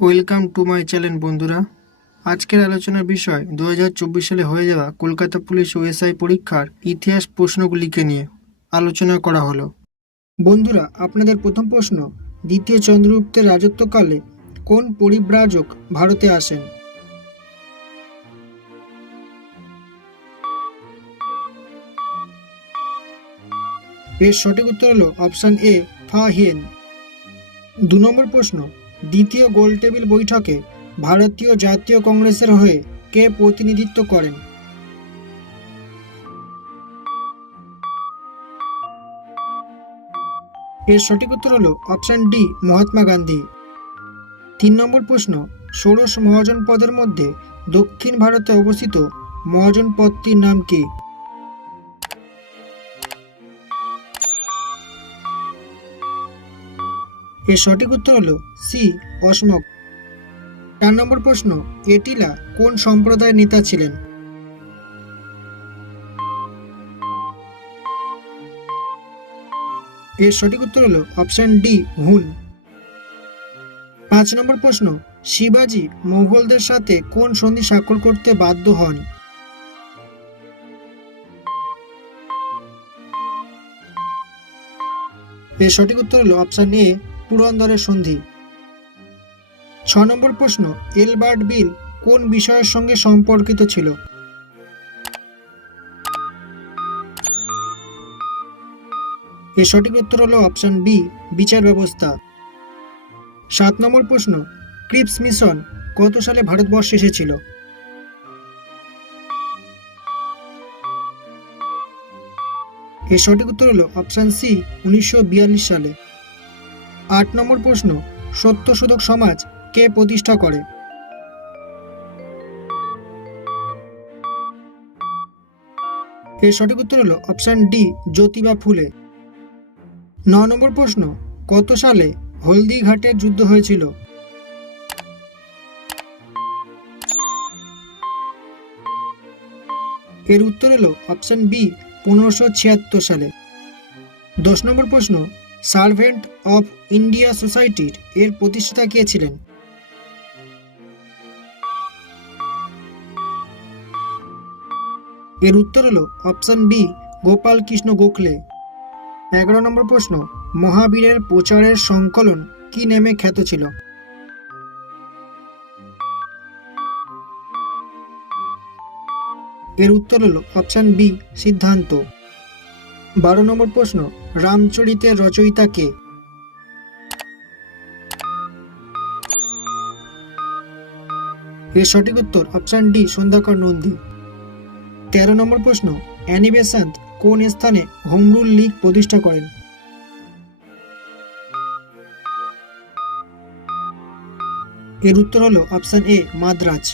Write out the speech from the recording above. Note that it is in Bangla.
ওয়েলকাম টু মাই চ্যানেল বন্ধুরা। আজকের আলোচনার বিষয় 2024 সালে হয়ে যাওয়া কলকাতা পুলিশ ওএসআই পরীক্ষার ইতিহাস প্রশ্নগুলিকে নিয়ে আলোচনা করা হলো। বন্ধুরা, আপনাদের প্রথম প্রশ্ন, দ্বিতীয় চন্দ্রগুপ্তের রাজত্বকালে কোন পরিব্রাজক ভারতে আসেন? এর সঠিক উত্তর হলো অপশন এ, ফা হিয়েন। 2 নম্বর প্রশ্ন, দ্বিতীয় গোলটেবিল বৈঠকে ভারতীয় জাতীয় কংগ্রেসের হয়ে কে প্রতিনিধিত্ব করেন? এর সঠিক উত্তর হলো অপশন ডি, মহাত্মা গান্ধী। 3 নম্বর প্রশ্ন, ষোড়শ মহাজনপদের মধ্যে দক্ষিণ ভারতে অবস্থিত মহাজনপদটির নাম কি? এর সঠিক উত্তর হলো সি, অসমক। 4 নম্বর প্রশ্ন, এটিলা কোন সম্প্রদায়ের নেতা ছিলেন? এর সঠিক উত্তর হলো অপশন ডি, হুন। 5 নম্বর প্রশ্ন, শিবাজি মুঘলদের সাথে কোন সন্ধি স্বাক্ষর করতে বাধ্য হন? এর সঠিক উত্তর হলো অপশন এ, পুরন্দরের সন্ধি। 6 নম্বর প্রশ্ন, এলবার্ট বিল কোন বিষয়ের সঙ্গে সম্পর্কিত ছিল? এর সঠিক উত্তর হলো অপশন বি, বিচার ব্যবস্থা। 7 নম্বর প্রশ্ন, ক্রিপস মিশন কত সালে ভারতবর্ষে এসেছিল? এর সঠিক উত্তর হলো অপশন সি, 1942 সালে। 8 নম্বর প্রশ্ন, সত্যশোধক সমাজ কে প্রতিষ্ঠা করে? এর সঠিক উত্তর হলো অপশন ডি, জ্যোতিবা ফুলে। 9 নম্বর প্রশ্ন, কত সালে হলদিঘাটের যুদ্ধ হয়েছিল? এর উত্তর হলো অপশন বি, 1576 সালে। 10 নম্বর প্রশ্ন, সার্ভেন্ট অফ ইন্ডিয়া সোসাইটির এর প্রতিষ্ঠাতা কে ছিলেন? এর উত্তর হলো অপশন বি, গোপাল কৃষ্ণ গোখলে। 11 নম্বর প্রশ্ন, মহাবীরের প্রচারের সংকলন কি নামে খ্যাত ছিল? এর উত্তর হলো অপশন বি, সিদ্ধান্ত। 12 নম্বর প্রশ্ন, রামচরিতের রচয়িতা কে? এর সঠিক উত্তর অপশন ডি, সন্ধ্যাকর নন্দী। 13 নম্বর প্রশ্ন, অ্যানি বেসান্ত কোন স্থানে হোম রুল লীগ প্রতিষ্ঠা করেন? এর উত্তর হলো অপশন এ, মাদ্রাজ।